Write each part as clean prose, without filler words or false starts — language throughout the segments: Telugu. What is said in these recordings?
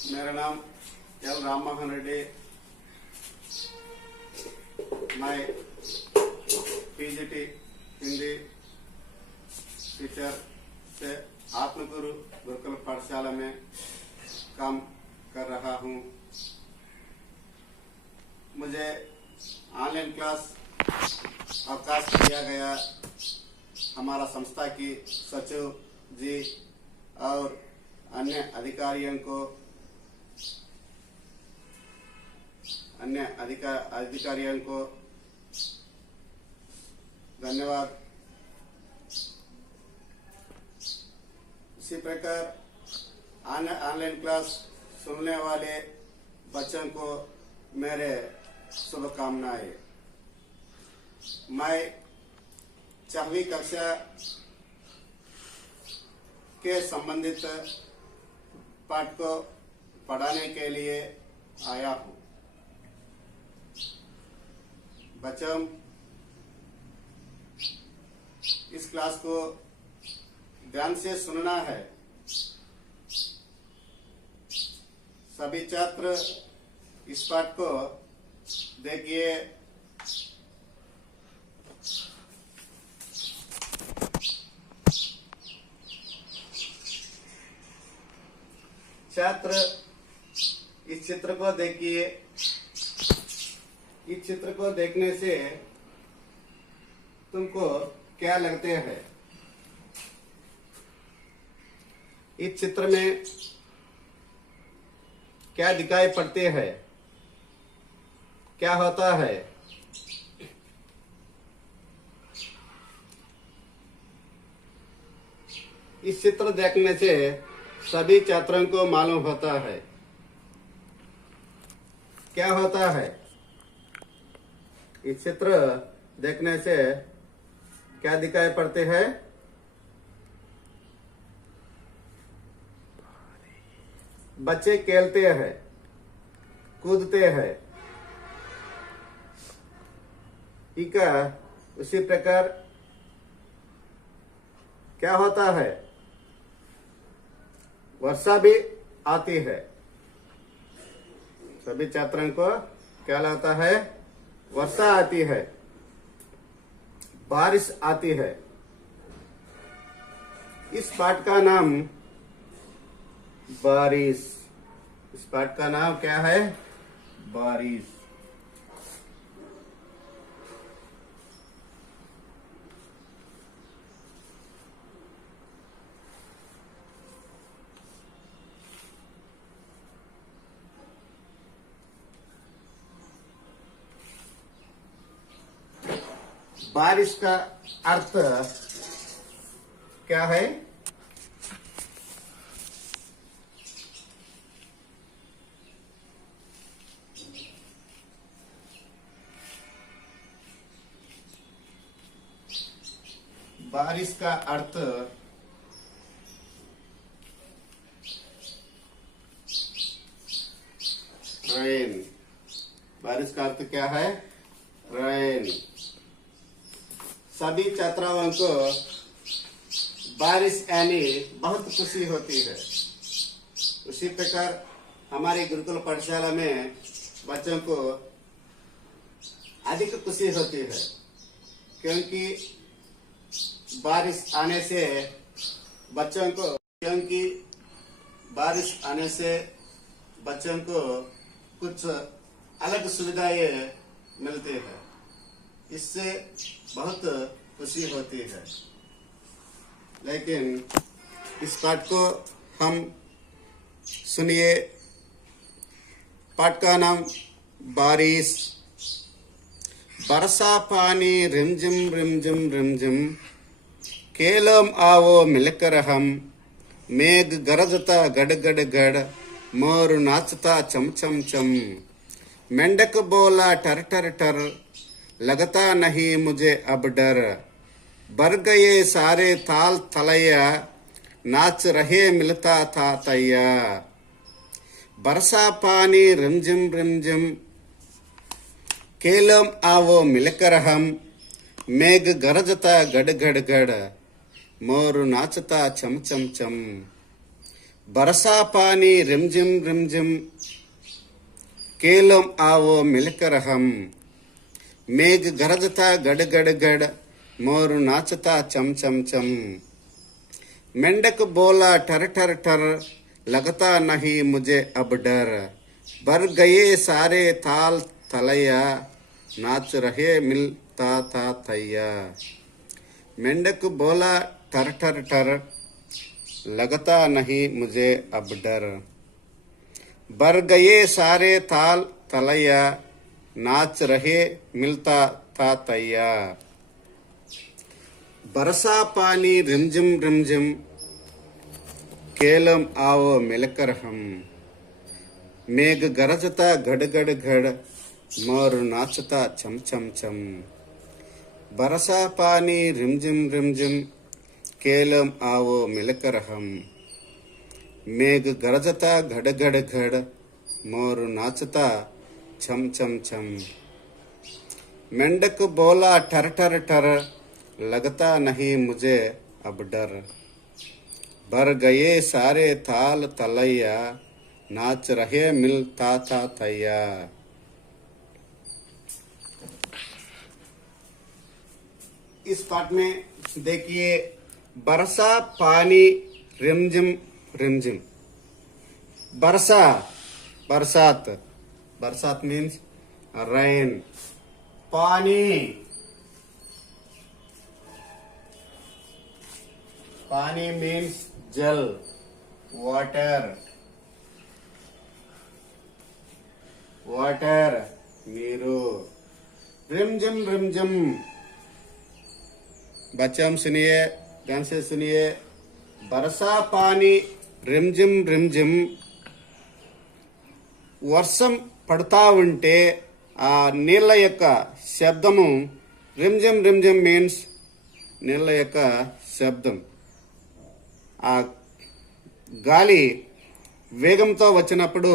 मेरा नाम एल राम मोहन रेड्डी। मैं पीजीटी हिंदी टीचर से आत्मगुरु गुरुकुल पाठशाला में काम कर रहा हूँ। मुझे ऑनलाइन क्लास अवकाश दिया गया। हमारा संस्था की सचिव जी और अन्य अधिकारियों को धन्यवाद। इसी प्रकार ऑनलाइन क्लास सुनने वाले बच्चों को मेरे शुभकामनाएं। मैं 4वीं कक्षा के संबंधित पाठ को पढ़ाने के लिए आया हूँ। बच्चों, इस क्लास को ध्यान से सुनना है। सभी छात्र इस पाठ को देखिए। छात्र इस चित्र को देखिए। इस चित्र को देखने से तुमको क्या लगते हैं? इस चित्र में क्या दिखाई पड़ते हैं? क्या होता है? इस चित्र देखने से सभी छात्रों को मालूम होता है क्या होता है। इस चित्र देखने से क्या दिखाई पड़ते हैं? बच्चे खेलते हैं, कूदते हैं। ठीक है। उसी प्रकार क्या होता है? वर्षा भी आती है। सभी छात्रों को क्या लगता है? वर्षा आती है, बारिश आती है। इस पाठ का नाम बारिश। इस पाठ का नाम क्या है? बारिश। बारिश का अर्थ क्या है? बारिश का अर्थ रेन। बारिश का अर्थ क्या है? रेन। सभी छात्राओं को बारिश आने बहुत खुशी होती है। उसी प्रकार हमारी गुरुकुल पाठशाला में बच्चों को अधिक खुशी होती है, क्योंकि बारिश आने से बच्चों को कुछ अलग सुविधाएं मिलती है। इससे बहुत खुशी होती है। लेकिन इस पाठ को हम सुनिए। पाठ का नाम बारिश। बरसा पानी रिमझिम रिमझिम रिमझिम, खेलों आओ मिलकर हम। मेघ गरजता गड़ गड़ गड़, मोर नाचता चम चम चम। मेंढक बोला टर टर टर, लगता नहीं मुझे अब डर। बर गए सारे ताल तलैया, नाच रहे मिलता था तैया। बरसा पानी रिमझिम रिमझिम, खेलों आओ मिलकर हम। मेघ गरजता गड़ गड़ गड़, मोर नाचता चम चम चम। बरसा पानी रिमझिम रिमझिम केलम आवो मिलकर हम मेघ गरजता गड़ गड़ गड़ मोर नाचता चम चम चम मेंढक बोला ठर ठर ठर लगता नहीं मुझे अब डर भर गए सारे ताल तलैया नाच रहे मिलता था तैया मेंढक बोला ठर ठर ठर लगता नहीं मुझे अब डर भर गए सारे ताल तलैया नाच रहे मिलता था तैया बरसा पानी रिमझिम रिमझिम केलम आओ मिलकर हम मेघ गरजता गड़ गड़ गड़ मोर नाचता चम चम चम बरसा पानी रिमझिम रिमझिम केलम आओ मिलकर हम मेघ गरजता घड़ घड़ घड़ मोर नाचता छम छम छम मेंढक बोला ठर ठर ठर लगता नहीं मुझे अब डर भर गए सारे ताल तलैया नाच रहे मिलता था तैया। इस पाठ में देखिए बरसा पानी रिमझिम रिमझिम बरसा बरसात बरसात मीन्स रेन पानी पानी मीन्स जल वाटर वाटर नीरू रिमझिम रिमझिम बच्चे हम सुनिए ध्यान से सुनिए बरसा पानी रिमझिम रिमझिम వర్షం పడతా ఉంటే ఆ నీళ్ళ యొక్క శబ్దము రిమ్జిమ్ రిమ్జిమ్ మీన్స్ నీళ్ళ యొక్క శబ్దం ఆ గాలి వేగంతో వచ్చినప్పుడు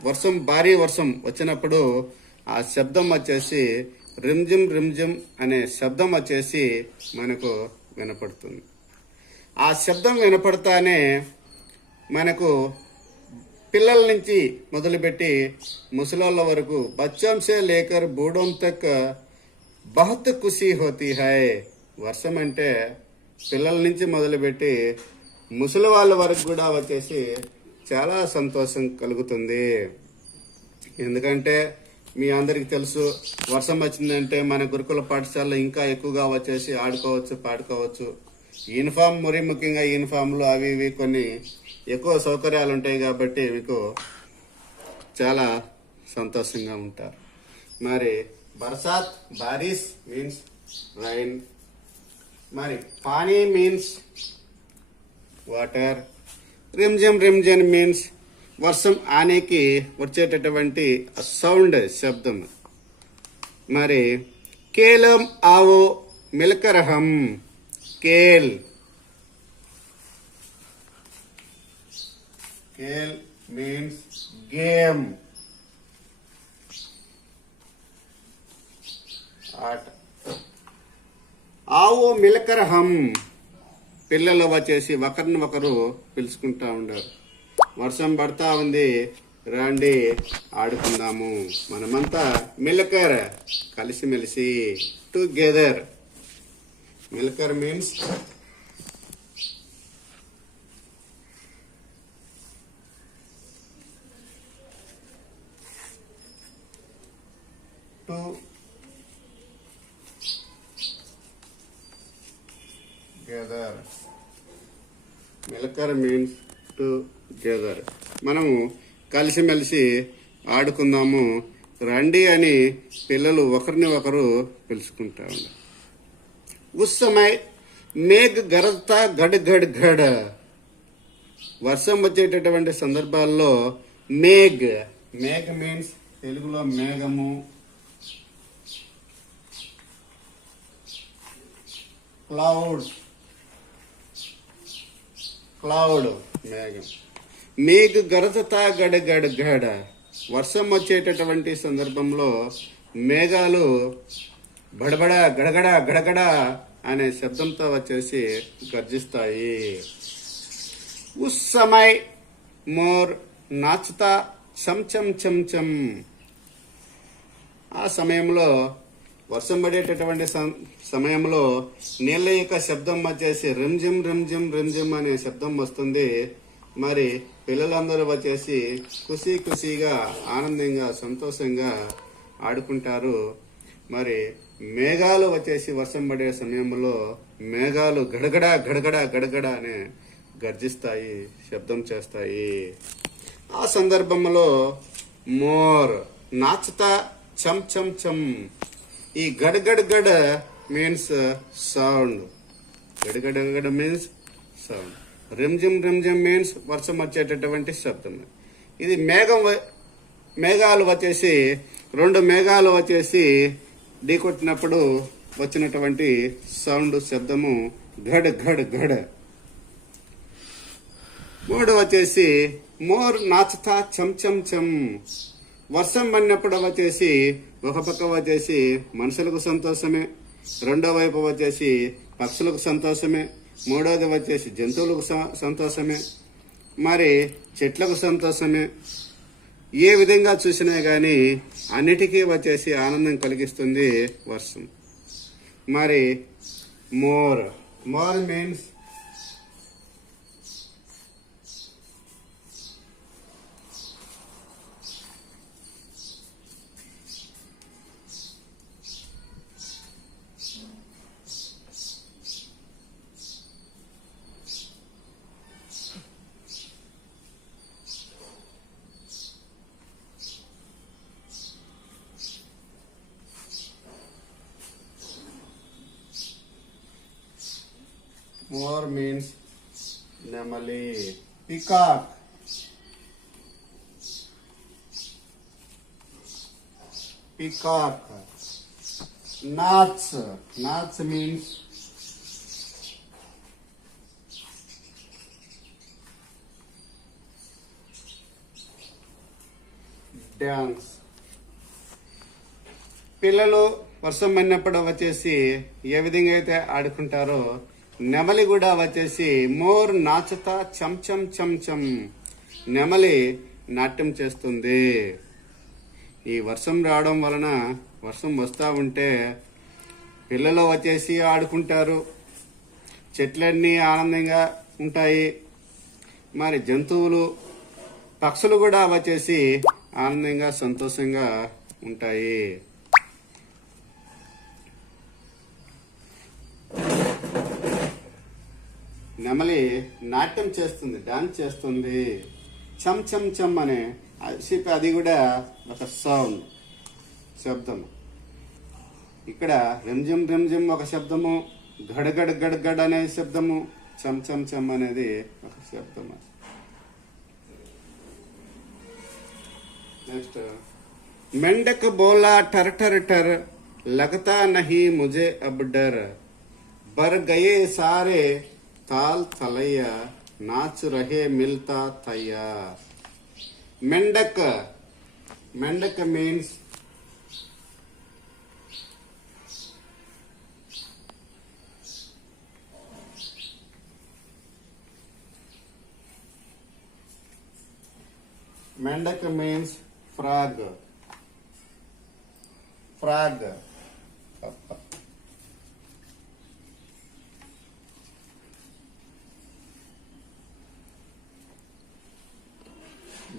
వర్షం భారీ వర్షం వచ్చినప్పుడు ఆ శబ్దం వచ్చేసి రిమ్జిమ్ రిమ్జిమ్ అనే శబ్దం వచ్చేసి మనకు వినపడుతుంది ఆ శబ్దం వినపడతానే మనకు పిల్లల నుంచి మొదలుపెట్టి ముసలోళ్ళ వరకు బచ్చం సే లేకర్ బూఢోం తక్ బహుత్ ఖుషీ హోతీ హై వర్షం అంటే పిల్లల నుంచి మొదలుపెట్టి ముసలి వాళ్ళ వరకు కూడా వచ్చేసి చాలా సంతోషం కలుగుతుంది ఎందుకంటే మీ అందరికి తెలుసు వర్షం వచ్చిందంటే మన గురుకుల పాఠశాలలో ఇంకా ఎక్కువగా వచ్చేసి ఆడుకోవచ్చు పాడుకోవచ్చు యూనిఫామ్ మరి ముఖ్యంగా యూనిఫామ్లు అవి ఇవి కొన్ని ఎక్కువ సౌకర్యాలు ఉంటాయి కాబట్టి మీకు చాలా సంతోషంగా ఉంటారు మరి బర్సాత్ బారిష్ మీన్స్ రైన్ మరి pani means water Rimjhim Rimjhim means వర్షం ఆనేకి వచ్చేటటువంటి సౌండ్ శబ్దం మరి కేలం ఆవో మిల్కర్ హం కేల్ खेल means game ఆట ఆవో మిలకర్ హం పిల్లలు వచ్చేసి ఒకరిని ఒకరు పిలుచుకుంటా ఉండారు వర్షం పడతా ఉంది రండి ఆడుకుందాము మనమంతా మిలకర్ కలిసిమెలిసి టుగెదర్ మిలకర్ మీన్స్ together మిలకర్ మీన్స్ టుగెదర్ మనము కలిసిమెలిసి ఆడుకుందాము రండి అని పిల్లలు ఒకరిని ఒకరు పిలుచుకుంటా ఉన్నారు ఉస్ సమయ్ మేఘ్ గరజ్తా గడ్ గడ్ గడ్ వర్షం వచ్చేటటువంటి సందర్భాల్లో మేఘ్ మేఘ్ మీన్స్ తెలుగులో మేఘము క్లౌడ్ క్లౌడ్ మేఘం మేఘ గరజతా గడ గడ గడ వర్షం వచ్చేటటువంటి సందర్భంలో మేఘాలు బడబడ గడగడ గడగడ అనే శబ్దంతో వచ్చేసి గర్జిస్తాయి ఉస్ సమయ్ మోర్ నాచుతా చం చం చం చం. ఆ సమయంలో వర్షం పడేటటువంటి సమయంలో నీళ్ళ యొక్క శబ్దం వచ్చేసి రిమ్జిమ్ రిమ్జిమ్ రిమ్జిమ్ అనే శబ్దం వస్తుంది. మరి పిల్లలందరూ వచ్చేసి ఖుషీగా ఆనందంగా సంతోషంగా ఆడుకుంటారు. మరి మేఘాలు వచ్చేసి వర్షం పడే సమయంలో మేఘాలు గడగడ గడగడ గడగడ అనే గర్జిస్తాయి, శబ్దం చేస్తాయి. ఆ సందర్భంలో మోర్ నాచుతా చం చం చం. ఈ గడగడ గడ మీన్స్ సౌండ్. గడగడ గడ means sound. Rimjhim Rimjhim means వర్షం వచ్చేటటువంటి శబ్దం. ఇది మేఘాలు వచ్చేసి రెండు మేఘాలు వచ్చేసి ఢీకొట్టినప్పుడు వచ్చినటువంటి సౌండ్ శబ్దము ఘడ్ ఘడ్ ఘడ్. మూడు వచ్చేసి మోర్ నాచుతా చం చం చం. వర్షం పడినప్పుడు వచ్చేసి ఒక పక్క వచ్చేసి మనుషులకు సంతోషమే, రెండో వైపు వచ్చేసి పక్షులకు సంతోషమే, మూడోది వచ్చేసి జంతువులకు సంతోషమే, మరి చెట్లకు సంతోషమే. ఏ విధంగా చూసినా గాని అన్నిటికీ వచ్చేసి ఆనందం కలిగిస్తుంది వర్షం. మరి మోర్ మీన్స్ నెమలి. పికాక్. Notch means dance. పిల్లలు వర్షం పడినప్పుడు వచ్చేసి ఏ విధంగా అయితే ఆడుకుంటారో నెమలి కూడా వచ్చేసి మోర్ నాచుతా చం చం చం చం. నెమలి నాట్యం చేస్తుంది. ఈ వర్షం రావడం వలన వర్షం వస్తూ ఉంటే పిల్లలు వచ్చేసి ఆడుకుంటారు, చెట్లన్నీ ఆనందంగా ఉంటాయి. మరి జంతువులు పక్షులు కూడా వచ్చేసి ఆనందంగా సంతోషంగా ఉంటాయి. నెమలి నాట్యం చేస్తుంది, డాన్స్ చేస్తుంది. చం చం చం అనే అది కూడా ఒక సౌండ్, శబ్దం. ఇక్కడ రిమ్జిమ్ రిమ్జిమ్ ఒక శబ్దము, గడగడ గడగడ అనే శబ్దము, చం చం చం అనేది ఒక శబ్దము. నెక్స్ట్ మెండక్ బోలా టర్ టర్ టర్ लगता नहीं मुझे अब डर बर गए सारे ताल तलैया नाच रहे मिलता तैया. मेंढक means frog.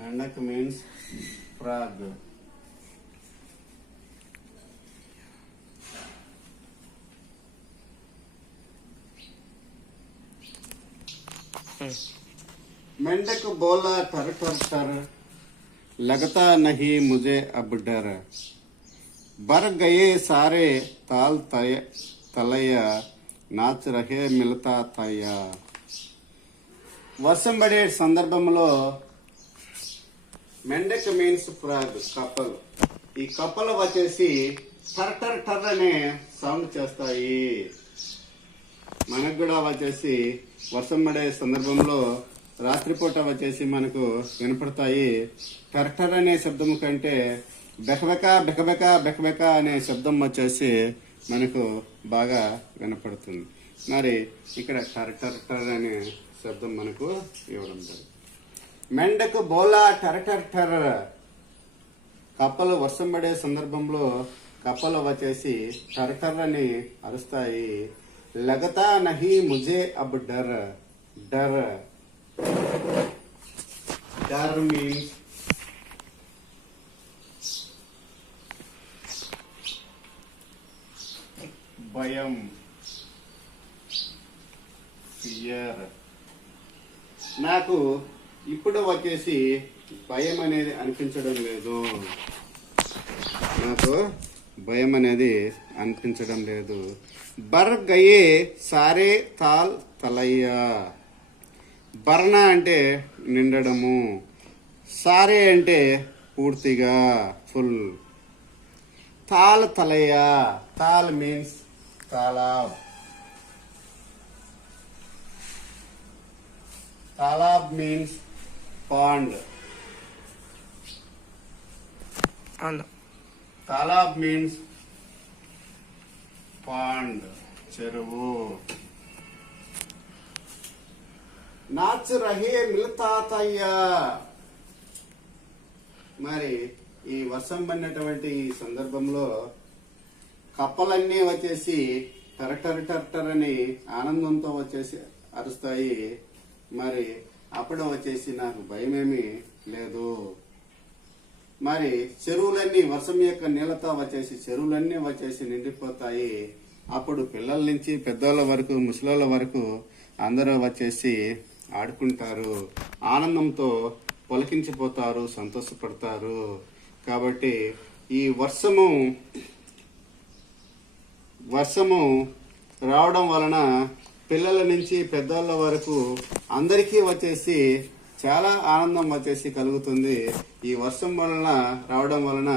Mendak means frog. मेंढक बोला टर टर टर लगता नहीं मुझे अब डर बर गए सारे ताल तलैया नाच रहे मिलता तैया. వర్షం పడే సందర్భంలో మెండక్ మీన్స్ ఫ్రాగ్, కప్పలు. ఈ కప్పలు వచ్చేసి టర్ టర్ టర్ అనే సౌండ్ చేస్తాయి. మనకు కూడా వచ్చేసి వర్షం పడే సందర్భంలో రాత్రిపూట వచ్చేసి మనకు వినపడతాయి. టర్ టర్ అనే శబ్దం కంటే బెకబెక బెకబెక బెకబెక అనే శబ్దం వచ్చేసి మనకు బాగా వినపడుతుంది. మరి ఇక్కడ టర్ టర్ టర్ అనే శబ్దం మనకు ఇవ్వడం జరిగింది. మెండకు బోలా టర్ టర్ టర్. కప్పలు వర్షం పడే సందర్భంలో కప్పలు వచ్చేసి టర్ టర్ అని అరుస్తాయి. లగతా నహీ ముజే అబ్ డర్. డర్ డర్ మీన్స్ భయం, ఫియర్. నాకు ఇప్పుడు వచ్చేసి భయం అనేది అనిపించడం లేదు. నాకు భయం అనేది అనిపించడం లేదు. బర్ గయే సారే తాల్ తలయ్యా. బర్ణ అంటే నిండడము, సారే అంటే పూర్తిగా, ఫుల్. తాల్ తలయ్యా. తాల్ మీన్స్ తాలాబ్. తాలాబ్ మీన్స్ పాండ్. తాలాబ్ మీన్స్ పాండ్, చెరువు. నాచ్ రహే మిల్తాతయ్యా. మరి ఈ వర్షం పడినటువంటి ఈ సందర్భంలో కప్పలన్నీ వచ్చేసి టరటర్ టర్టర్ అని ఆనందంతో వచ్చేసి అరుస్తాయి. మరి అప్పుడు వచ్చేసి నాకు భయమేమి లేదు. మరి చెరువులన్నీ వర్షం యొక్క నీళ్లతో వచ్చేసి చెరువులన్నీ వచ్చేసి నిండిపోతాయి. అప్పుడు పిల్లల నుంచి పెద్దోళ్ళ వరకు, ముసలోళ్ళ వరకు అందరూ వచ్చేసి ఆడుకుంటారు, ఆనందంతో పొలకించిపోతారు, సంతోషపడతారు. కాబట్టి ఈ వర్షము రావడం వలన పిల్లల నుంచి పెద్దోళ్ళ వరకు అందరికీ వచ్చేసి చాలా ఆనందం వచ్చేసి కలుగుతుంది. ఈ వర్షం వలన రావడం వలన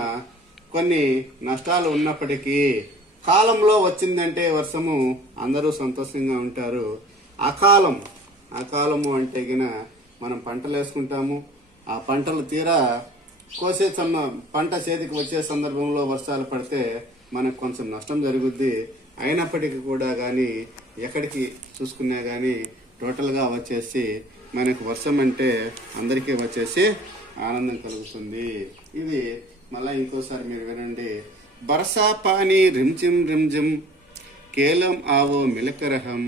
కొన్ని నష్టాలు ఉన్నప్పటికీ కాలంలో వచ్చిందంటే వర్షము అందరూ సంతోషంగా ఉంటారు. అకాలము అంటే గిన మనం పంటలు వేసుకుంటాము. ఆ పంటలు తీరా కోసే పంట చేతికి వచ్చే సందర్భంలో వర్షాలు పడితే మనకు కొంచెం నష్టం జరుగుద్ది. అయినప్పటికీ కూడా కానీ ఎక్కడికి చూసుకున్నా కానీ టోటల్గా వచ్చేసి మనకు వర్షం అంటే అందరికీ వచ్చేసి ఆనందం కలుగుతుంది. ఇది మళ్ళా ఇంకోసారి మీరు వినండి. బర్సా పానీ రిమ్జిమ్ రిమ్జిమ్ కేలం ఆవో మిలకరహం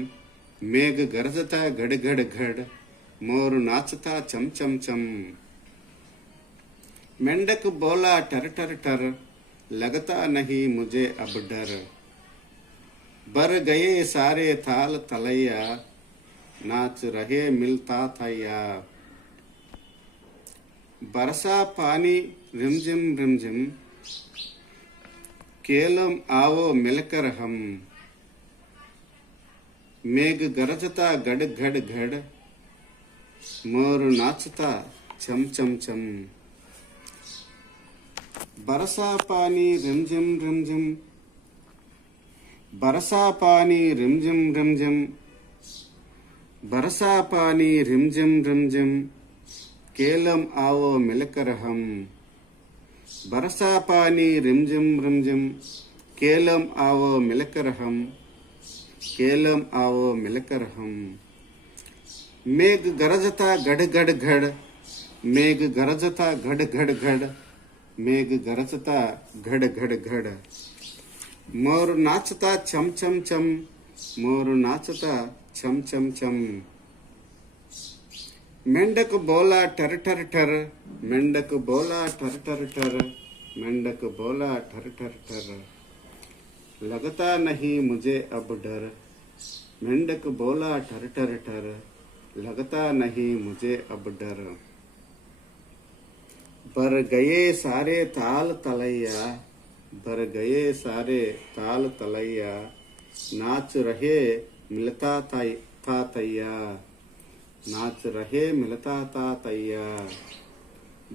మేఘ గర్జత గడ్ గడ్ గడ్ మోరు నాచతా చం చం చం. मेंढक बोला टर टर टर लगता नहीं मुझे अब डर. बर गए सारे थाल तलैया नाच रहे मिलता थैया. बरसा पानी रिमझिम रिमझिम केलम आवो मिलकर हम मेघ गरजता गड़ गड़ गड़ मोर नाचता चम चम चम. बरसा पानी रिमझिम रिमझिम. बरसा पानी रिमझिम रिमझिम. बरसा पानी रिमझिम रिमझिम केलम आओ मिलकर हम. बरसा पानी रिमझिम रिमझिम केलम आओ मिलकर हम. केलम आओ मिलकर हम. मेघ गरजता गड़ गड़ गड़. मेघ गरजता गड़ गड़ गड़. मेघ गरजता घड़ घड़ घड़. मोर नाचता चम चम चम. मोर नाचता चम चम चम. मेंढक बोला टर टर टर. मेंढक बोला टर टर टर. मेंढक बोला टर टर टर. लगता नहीं मुझे अब डर. मेंढक बोला टर टर टर. लगता नहीं मुझे अब डर. बर गए सारे ताल तलैया. बर गए सारे ताल तलैया नाच रहे मिलता था तैया. नाच रहे मिलता था तैया.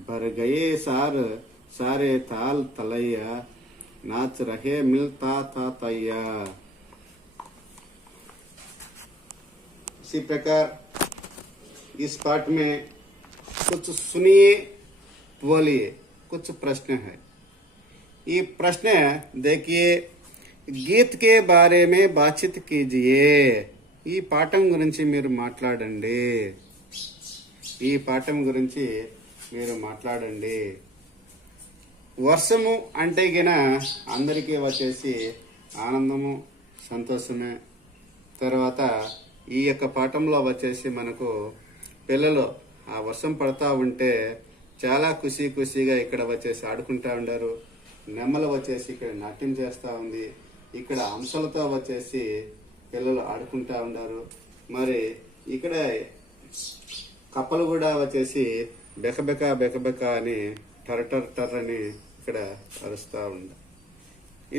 बर गए सारे ताल तलैया नाच रहे मिलता था तैया. इसी प्रकार इस पाठ में कुछ सुनिए, बोलिए. कुछ प्रश्न है. ये प्रश्न देखिए. गीत के बारे में बातचीत कीजिए. ఈ పాఠం గురించి మీరు మాట్లాడండి. ఈ పాఠం గురించి మీరు మాట్లాడండి. వర్షము అంటే గిన అందరికీ వచ్చేసి ఆనందము, సంతోషమే. తర్వాత ఈ యొక్క పాఠంలో వచ్చేసి మనకు పిల్లలు ఆ వర్షం పడతా ఉంటే చాలా ఖుషీగా ఇక్కడ వచ్చేసి ఆడుకుంటా ఉండారు. నెమ్మలు వచ్చేసి ఇక్కడ నాట్యం చేస్తూ ఉంది. ఇక్కడ అంశాలతో వచ్చేసి పిల్లలు ఆడుకుంటా ఉండారు. మరి ఇక్కడ కప్పలు కూడా వచ్చేసి బెకబెక అని టర్ అని ఇక్కడ అరుస్తూ ఉంది.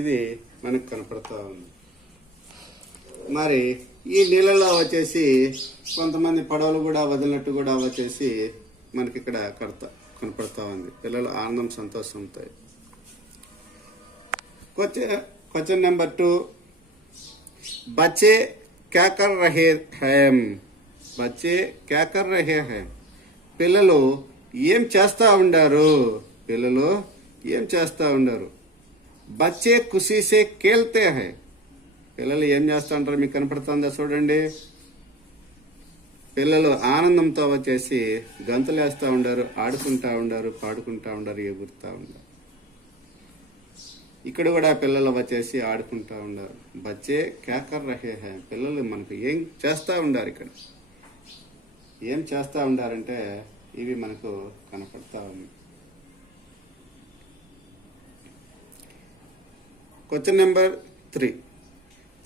ఇది మనకు కనపడతా ఉంది. మరి ఈ నీళ్ళలో వచ్చేసి కొంతమంది పడవలు కూడా వదిలినట్టు కూడా వచ్చేసి మనకి ఇక్కడ కనపడతా ఉంది. పిల్లలు ఆనందం, సంతోషంతో. क्वेश्चन नंबर 2, बच्चे क्या कर रहे हैं? बच्चे क्या कर रहे हैं? పిల్లలు ఏం చేస్తా ఉండారు? పిల్లలు ఏం చేస్తా ఉండారు? బచ్చే ఖుషీ సే ఖేల్తే హై. పిల్లలు ఏం చేస్తా ఉంటారు మీకు కనపడుతుందా? చూడండి. పిల్లలు ఆనందంతో వచ్చేసి గంతులు వేస్తూ ఉండారు, ఆడుకుంటా ఉండారు, పాడుకుంటా ఉండారు, ఎగురుతా ఉండారు. ఇక్కడ కూడా పిల్లలు వచ్చేసి ఆడుకుంటా ఉండారు. బచ్చే క్యా కర్ రహే హై. పిల్లలు మనకు ఏం చేస్తా ఉండారు? ఇక్కడ ఏం చేస్తా ఉండారంటే ఇవి మనకు కనపడతా ఉంది. क्वेश्चन नंबर 3,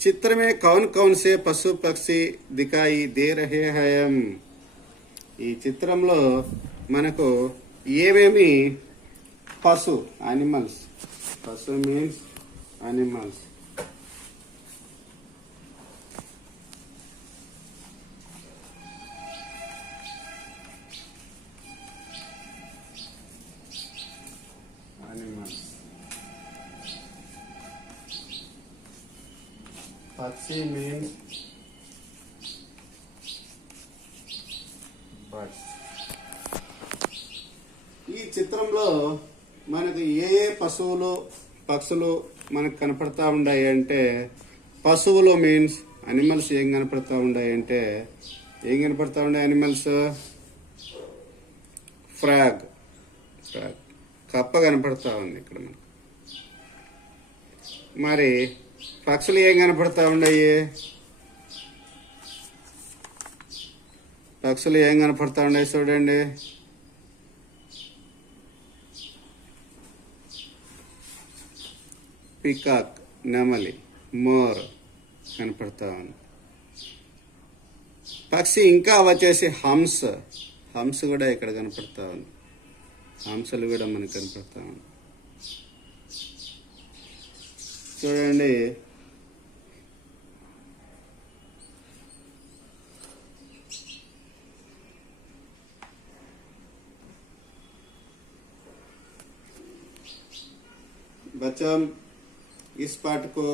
चित्र में कौन से पशु पक्षी दिखाई दे रहे हैं? ఈ చిత్రంలో మనకు ఏమేమి యానిమల్స్, పశు మీన్స్ యానిమల్స్. పక్షి మీన్స్ బర్డ్స్. ఈ చిత్రంలో మనకు ఏ పశువులు, పక్షులు మనకు కనపడతా ఉన్నాయి అంటే, పశువులు మీన్స్ అనిమల్స్ ఏం కనపడతా ఉన్నాయి అంటే, ఏం కనపడతా ఉన్నాయి అనిమల్స్? ఫ్రాగ్, కప్ప కనపడతా ఉంది ఇక్కడ మనకు. మరి పక్షులు ఏం కనపడతా ఉన్నాయి? పక్షులు ఏం కనపడతా ఉన్నాయి చూడండి. పికాక్, నెమలి, మోర్ కనపడతా ఉంది. పక్షి ఇంకా వచ్చేసి హంస కూడా ఇక్కడ కనపడతా ఉంది. హంసలు కూడా మనకు కనపడతా ఉంది. చూడండి. बच्चों, इस पाठ को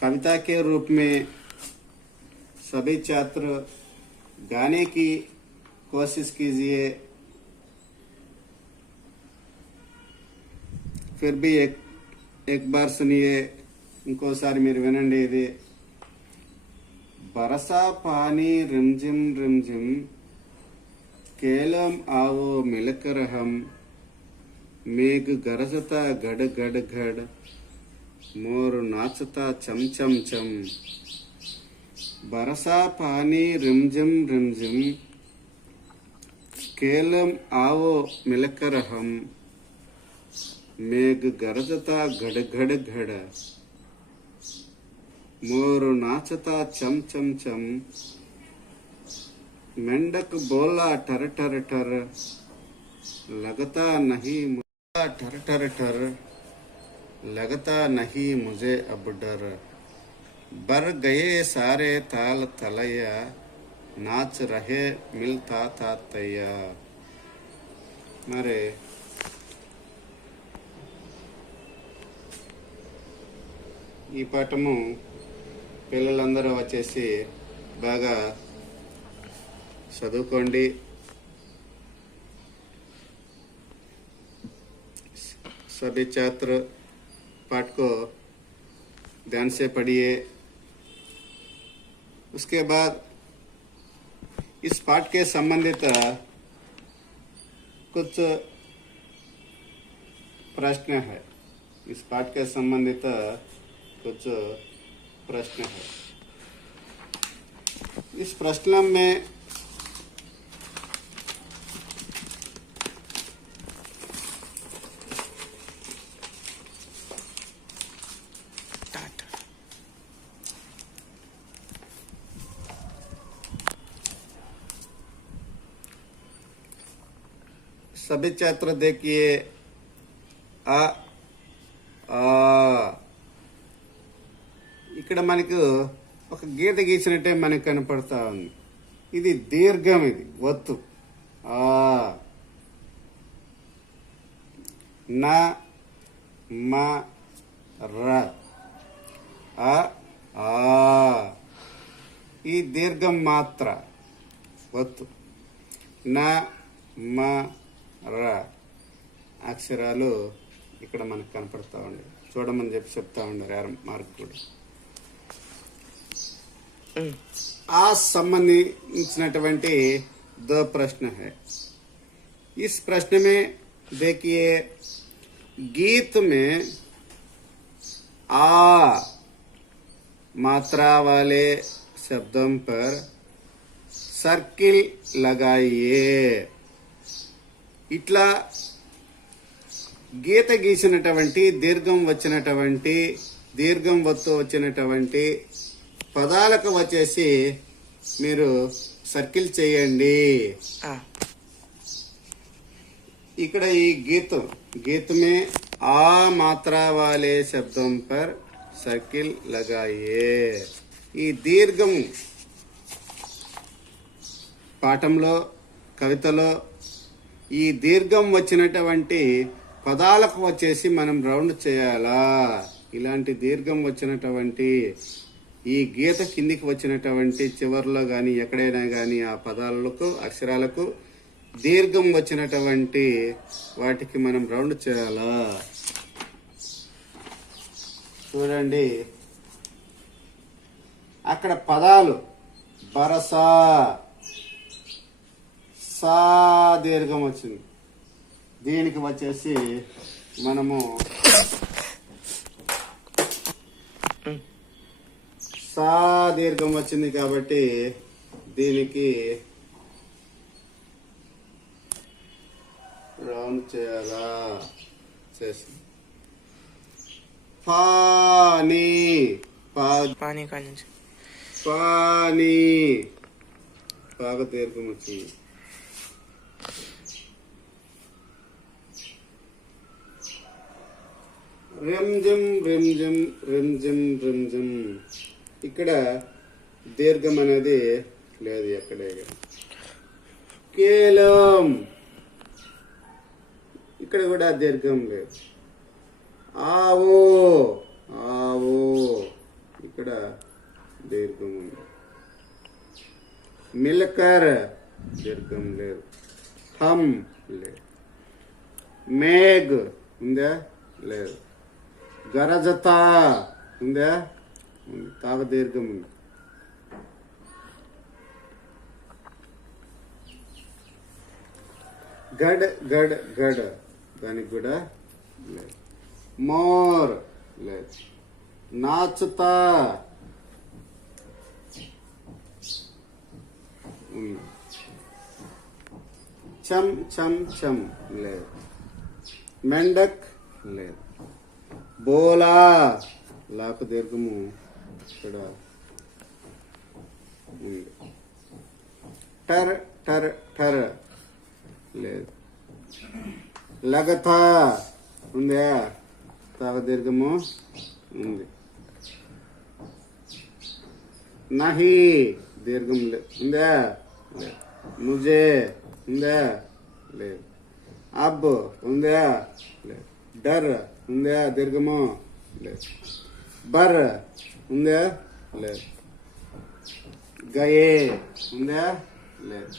कविता के रूप में सभी छात्र गाने की कोशिश कीजिए. फिर भी एक बार सुनिए, ఇంకోసారి మీరు వినండి. ఇది బరసా పానీ రిమ్జిమ్ రిమ్జిమ్ కేలం ఆవో మిలకర్ హం మేఘ గరజతా గడ్ గడ్ గడ్ మోర్ నాచతా చం చం చం. బరసా పానీ రిమ్జిమ్ రిమ్జిమ్ కేలం ఆవో మిలకర్ హం మేఘ గరజతా గడ్ గడ్ గడ్ मोर नाचता चम चम चम. मेंढक बोला टर टर टर लगता नहीं टर टर टर लगता नहीं मुझे अब डर. बर गए सारे ताल तलैया नाच रहे मिलता था तैया. मरे ఈ పాఠము పిల్లలందరూ వచ్చేసి బాగా చదువుకోండి. सभी छात्र पाठ को ध्यान से पढ़िए। उसके बाद इस पाठ के संबंधित कुछ प्रश्न है। इस पाठ के संबंधित कुछ प्रश्न है। इस प्रश्न में सभी छात्र देखिए। ఆ ఇక్కడ మనకు ఒక గీత గీసినట్టే మనకు కనపడతా ఉంది. ఇది దీర్ఘం, ఇది ఒత్తు. ఆ న మ ర ఆ ఈ దీర్ఘం మాత్ర ఒత్తు. న మ ర అక్షరాలు ఇక్కడ మనకు కనపడతా ఉండే. చూడమని చెప్తా ఉండారు మార్క్ కూడా. ఆ సంబంధించినటువంటి दो प्रश्न है। इस प्रश्न में देखिए, गीत में आ मात्रा वाले शब्दों पर सर्किल लगाइए। इट्ला గీత గీసినటువంటి దీర్ఘం వచ్చినటువంటి దీర్ఘం వత్తు వచ్చినటువంటి పదాలకు వచ్చేసి మీరు సర్కిల్ చేయండి. ఇక్కడ ఈ गीत में आ मात्रा वाले शब्दों पर सर्किल लगाइए। ఈ దీర్ఘం పాఠంలో కవితలో ఈ దీర్ఘం వచ్చినటువంటి పదాలకు వచ్చేసి మనం రౌండ్ చేయాలా. ఇలాంటి దీర్ఘం వచ్చినటువంటి ఈ గీత కిందికి వచ్చినటువంటి చివర్లో గాని ఎక్కడైనా గాని ఆ పదాలకు అక్షరాలకు దీర్ఘం వచ్చినటువంటి వాటికి మనం రౌండ్ చేయాలా. చూడండి, అక్కడ పదాలు బరసా సా దీర్ఘం వచ్చింది. దీనికి వచ్చేసి మనము సా దీర్ఘం వచ్చింది కాబట్టి దీనికి రౌండ్ చేయాలా. చేసి పానీ పానీ పానీ పాగ దీర్ఘం వచ్చింది. రిమ్జిం రిమ్జిం రిమ్జిం రిమ్జిం. ఇక్కడ దీర్ఘం అనేది లేదు ఎక్కడే. కేలం, ఇక్కడ కూడా దీర్ఘం లేదు. ఆవో ఆవో, ఇక్కడ దీర్ఘం ఉంది. మిల్కర్ దీర్ఘం లేదు. హమ్ లేదు. మేఘ్ ఉందా? లేదు. గరజతా ఉందా? ఉంది. తాగ దీర్ఘం ఉంది. గడ్ గడ్ గడ్, దానికి కూడా లేదు. మోర్ లేదు. నాచుతా ఉంది. చం చం చం లేదు. మెండక్ లేదు. బోలా, లాకు దీర్ఘము ఇక్కడ ఉంది. టర్ టర్ టర్ లేదు. లగతా ఉందా? తాగ దీర్ఘము ఉంది. నహి దీర్ఘం ఉందా? లేదు. ముజే ఉందా? లేదు. అబ్ ఉందా? లేదు. డర్ ఉందా? దీర్ఘము లేదు. బర్ ఉందా? లేదు. గయే ఉందా? లేదు.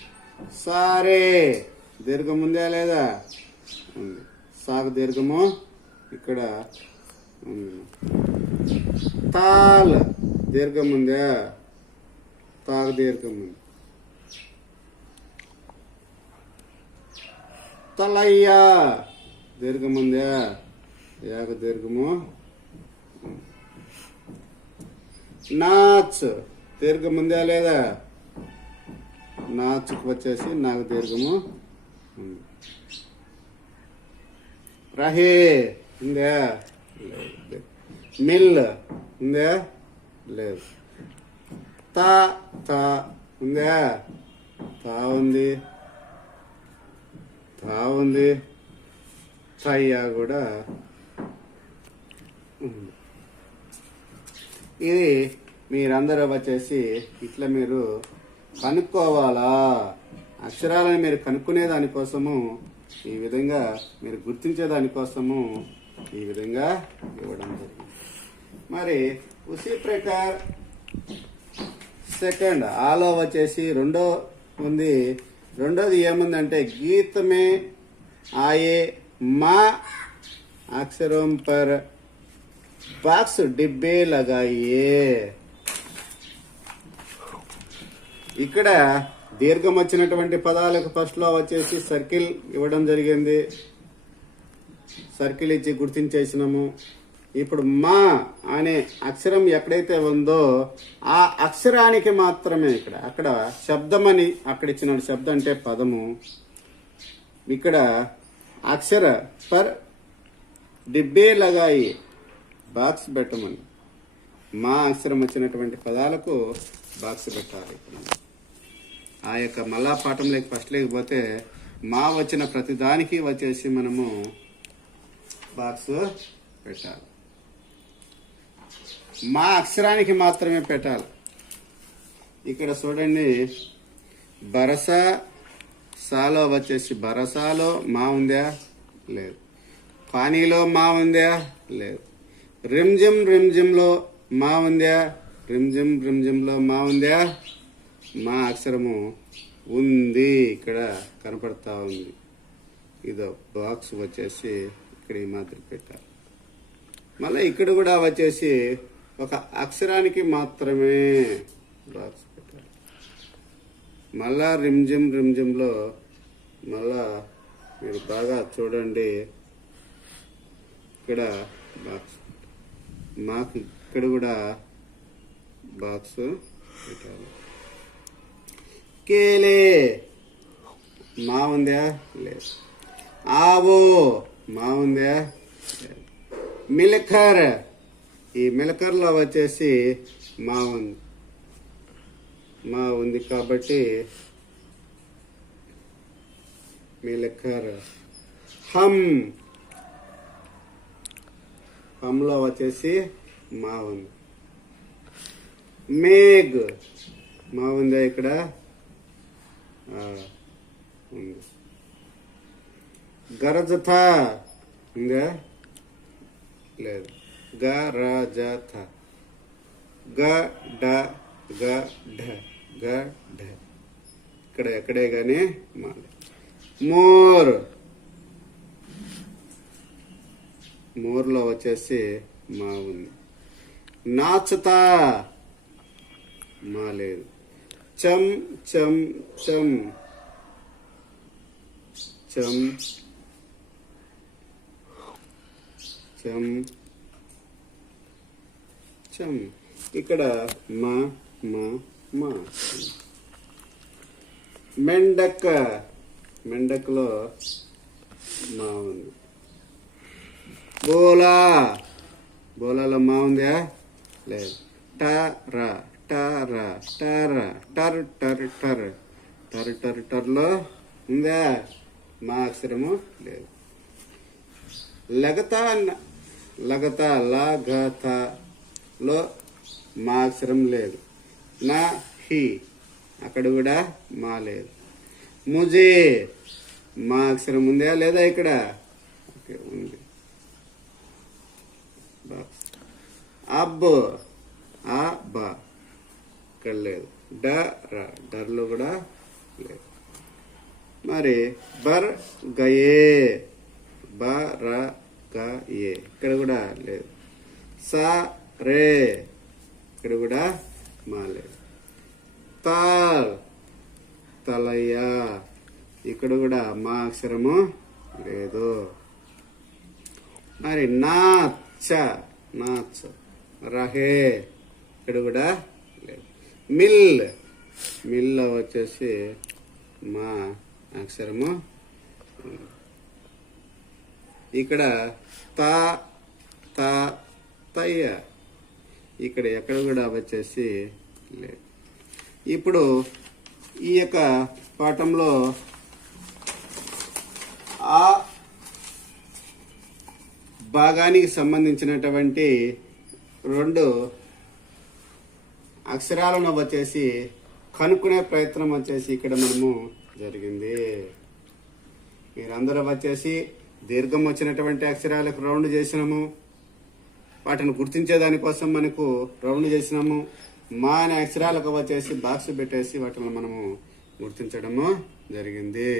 సారే దీర్ఘం ఉందా లేదా? ఉంది. సాగు దీర్ఘము ఇక్కడ ఉంది. తాల్ దీర్ఘం ఉందా, తాకు దీర్ఘం ఉంది. తలయ్యా దీర్ఘం ఉందా, యాగ దీర్ఘము. నాచ్ దీర్ఘం ఉందా లేదా, నాచుకు వచ్చేసి నాకు దీర్ఘము ఉంది. రహే ఉందా లేదు. మిల్ ఉందా లేదు. తా తా ఉందా, తా ఉంది, తా ఉంది. తయ్యా కూడా ఉంది. ఇది మీరందరూ వచ్చేసి ఇట్లా మీరు కనుక్కోవాలా, అక్షరాలను మీరు కనుక్కునే దానికోసము ఈ విధంగా, మీరు గుర్తించే దానికోసము ఈ విధంగా ఇవ్వడం జరిగింది. మరి ఉసి ప్రకార్ సెకండ్ ఆలో వచ్చేసి రెండో ఉంది. రెండోది ఏముందంటే గీత్ మే ఆయే మా అక్షరం పర్ బాక్స్ డిబ్బే లగాయే. ఇక్కడ దీర్ఘం వచ్చినటువంటి పదాలకు ఫస్ట్ లో వచ్చేసి సర్కిల్ ఇవ్వడం జరిగింది. సర్కిల్ ఇచ్చి గుర్తించేసినాము. ఇప్పుడు మా అనే అక్షరం ఎక్కడైతే ఉందో ఆ అక్షరానికి మాత్రమే ఇక్కడ, అక్కడ శబ్దం అని అక్కడ ఇచ్చిన శబ్దం అంటే పదము, ఇక్కడ అక్షర పర్ డిబ్బే లగాయి బాక్స్ పెట్టమని. మా అక్షరం వచ్చినటువంటి పదాలకు బాక్స్ పెట్టాలి. ఆ యొక్క మళ్ళా పాఠంలోకి ఫస్ట్ లేకపోతే మా వచ్చిన ప్రతి దానికి వచ్చేసి మనము బాక్స్ పెట్టాలి. మా అక్షరానికి మాత్రమే పెట్టాలి. ఇక్కడ చూడండి, బరస సాలో వచ్చేసి బరసాలో మా ఉందా లేదు. పానీలో మా ఉందా లేదు. రిమ్జిమ్ రిమ్జిమ్లో మా ఉందా, రిమ్జిమ్ రిమ్జిమ్లో మా ఉందా, మా అక్షరము ఉంది, ఇక్కడ కనపడతా ఉంది. ఇదో బాక్స్ వచ్చేసి ఇక్కడ ఈ మాత్రం పెట్టాలి. మళ్ళీ ఇక్కడ కూడా వచ్చేసి ఒక అక్షరానికి మాత్రమే బాక్స్ పెట్టాలి. మళ్ళా రిమ్జిమ్ రిమ్జిమ్లో మళ్ళా మీరు బాగా చూడండి, ఇక్కడ బాక్స్, మాకు ఇక్కడ కూడా బాక్స్ పెట్టాలి. కేలే మా ఉందా లేదు. ఆవో మా ఉందా లేదు. మిల్కర్, ఈ మిల్కర్లో వచ్చేసి మా ఉంది, మా ఉంది కాబట్టి మిల్కర్. హమ్, హమ్లో వచ్చేసి మా ఉంది. మేఘ్ మా ఉందా ఇక్కడ ఉంది. గరజథా ఉందా లేదు. గరజథ, గ డ గ ఢ గ ఢ, ఇక్కడ ఎక్కడే గానీ మా. మోర్, మోర్లో వచ్చేసి మా ఉంది. నాచుతా మా లేదు. చం చం చం, చం చం చం, ఇక్కడ మా మా మా. మెండక్, మెండక్లో మా ఉంది. బోలా, బోలాలో మా ఉందా లేదు. టరా టరా టరా టర్ టర్ టర్ టర్ టర్ టర్లో ఉందా మా అక్షరము లేదు. లగతా, లగతా లగతలో మా అక్షరం లేదు. నా హి, అక్కడ కూడా మా లేదు. ముజే మా అక్షరం ఉందా లేదా ఇక్కడ, ఓకే ఉంది. అబ్ ఆ బా ఇక్కడ లేదు. డర్, డర్లో కూడా లేదు. మరి బర్ గయే, బ ర గ ఏ ఇక్కడ కూడా లేదు. సా రే, ఇక్కడ కూడా మా లేదు. తాల్, తలయ్య, ఇక్కడ కూడా మా అక్షరము లేదు. మరి నాచ, నాచ, రహే, ఇక్కడ కూడా లేదు. మిల్, మిల్ వచ్చేసి మా అక్షరము. ఇక్కడ తా, తా, తయ్య, ఇక్కడ ఎక్కడ కూడా వచ్చేసి లేదు. ఇప్పుడు ఈ యొక్క పాఠంలో ఆ భాగానికి సంబంధించినటువంటి 2 అక్షరాలను వచ్చేసి కనుక్కునే ప్రయత్నం వచ్చేసి ఇక్కడ మనము జరిగింది. మీరందరూ వచ్చేసి దీర్ఘం వచ్చినటువంటి అక్షరాలకు రౌండ్ చేసినాము, వాటిని గుర్తించే దానికోసం మనకు రౌండ్ చేసినాము. మా అనే అక్షరాలకు వచ్చేసి బాక్స్ పెట్టేసి వాటిని మనము గుర్తించడము జరిగింది.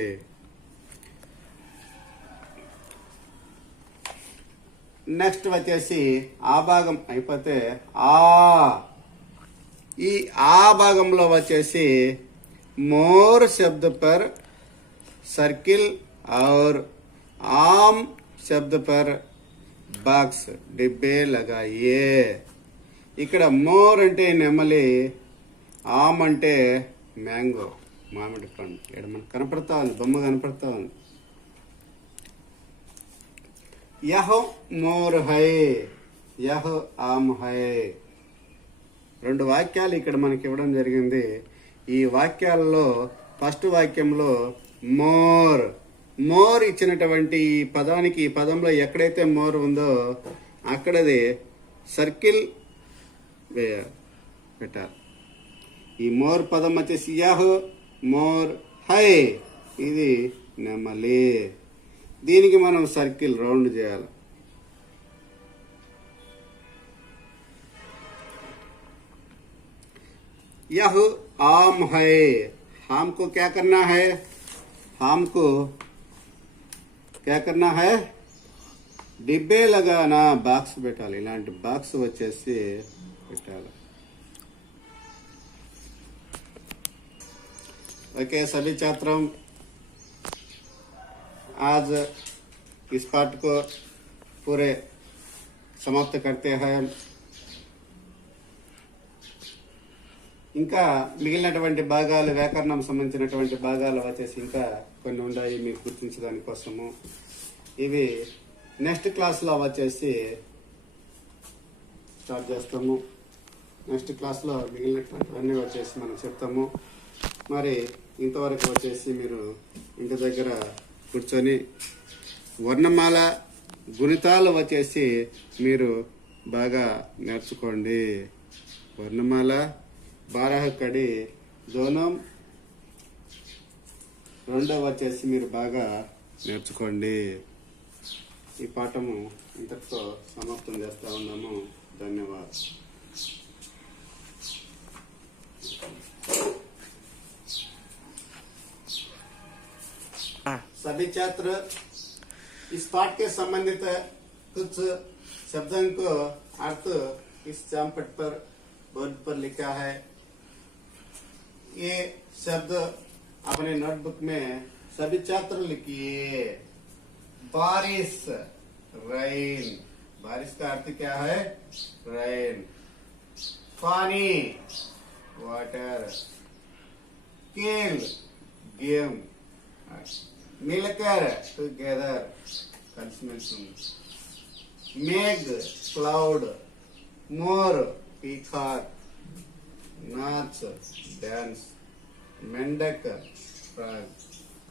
నెక్స్ట్ వచ్చేసి ఆ భాగం అయిపోతే ఈ ఆ భాగంలో వచ్చేసి మోర్ శబ్ద పర్ సర్కిల్ और आम शब्द पर బాక్స్ డిబ్బే లగాయే. ఇక్కడ మోర్ అంటే నెమలి, ఆమ్ అంటే మ్యాంగో, మామిడి పండు. ఇక్కడ మనకు కనపడతా ఉంది, బొమ్మ కనపడతా ఉంది. యహ్ మోర్ హై, యహ్ ఆమ్ హై. 2 వాక్యాలు ఇక్కడ మనకి ఇవ్వడం జరిగింది. ఈ వాక్యాలలో ఫస్ట్ వాక్యంలో మోర్, మోర్ ఇచ్చినటువంటి ఈ పదానికి, ఈ పదంలో ఎక్కడైతే మోర్ ఉందో అక్కడది సర్కిల్ పెట్టాలి. ఈ మోర్ పదం వచ్చేసి యహ్ మోర్ హై, ఇది నెమలి. దీనికి మనం సర్కిల్ రౌండ్ చేయాలి. यह आम है, आम को क्या करना है, आम को क्या करना है, डिब्बे लगाना, బాక్స్ పెట్టాలి. ఇలాంటి బాక్స్ వచ్చేసి పెట్టాలి. ओके सभी छात्रों, आज इस पाठ को पूरे समाप्त करते हैं. ఇంకా మిగిలినటువంటి భాగాలు, వ్యాకరణం సంబంధించినటువంటి భాగాలు వచ్చేసి ఇంకా కొన్ని ఉన్నాయి మీకు గుర్తించడాని కోసము. ఇవి నెక్స్ట్ క్లాస్లో వచ్చేసి స్టార్ట్ చేస్తాము. నెక్స్ట్ క్లాస్లో మిగిలినటువంటివన్నీ వచ్చేసి మనం చెప్తాము. మరి ఇంతవరకు వచ్చేసి మీరు ఇంటి దగ్గర కూర్చొని వర్ణమాల గుణితాలు వచ్చేసి మీరు బాగా నేర్చుకోండి. వర్ణమాల 12 కడి జోనం 2 వచ్చేసి మీరు బాగా నేర్చుకోండి. ఈ పాఠము ఇంతటితో సమాప్తం చేస్తా ఉన్నాము. ధన్యవాదాలు. सभी छात्र इस पाठ के संबंधित कुछ शब्दों को अर्थ इस चामपट पर बोर्ड पर लिखा है. ये शब्द अपने नोटबुक में सभी छात्र लिखिए. बारिश, रेन, बारिश का अर्थ क्या है, रेन. पानी, वाटर. खेल, गेम. मिलकर, टुगेदर, मेघ, क्लाउड. मोर, पीकॉक. नाच, डांस. मेंढक, फ्रॉग,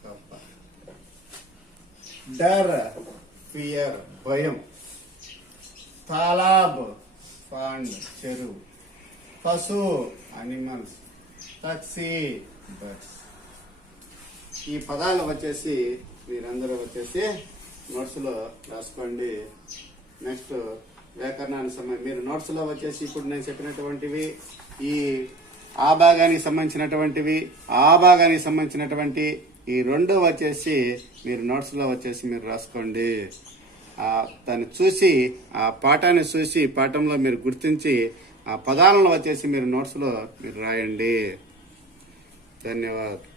कप्पा. डर, फियर, भयम. तालाब, पांड, చెరువు. పశు, అనిమల్స్. Taxi, birds. ఈ పదాలు వచ్చేసి మీరందరూ వచ్చేసి నోట్స్ లో రాసుకోండి. నెక్స్ట్ వ్యాకరణానికి సంబంధించి మీరు నోట్స్ లో వచ్చేసి ఇప్పుడు నేను చెప్పినటువంటివి, ఈ ఆ భాగానికి సంబంధించినటువంటివి, ఆ భాగానికి సంబంధించినటువంటి ఈ 2 వచ్చేసి మీరు నోట్స్ లో వచ్చేసి మీరు రాసుకోండి. దాన్ని చూసి ఆ పాఠాన్ని చూసి పాఠంలో మీరు గుర్తించి ఆ పదాలను వచ్చేసి మీరు నోట్స్లో మీరు రాయండి. ధన్యవాదాలు.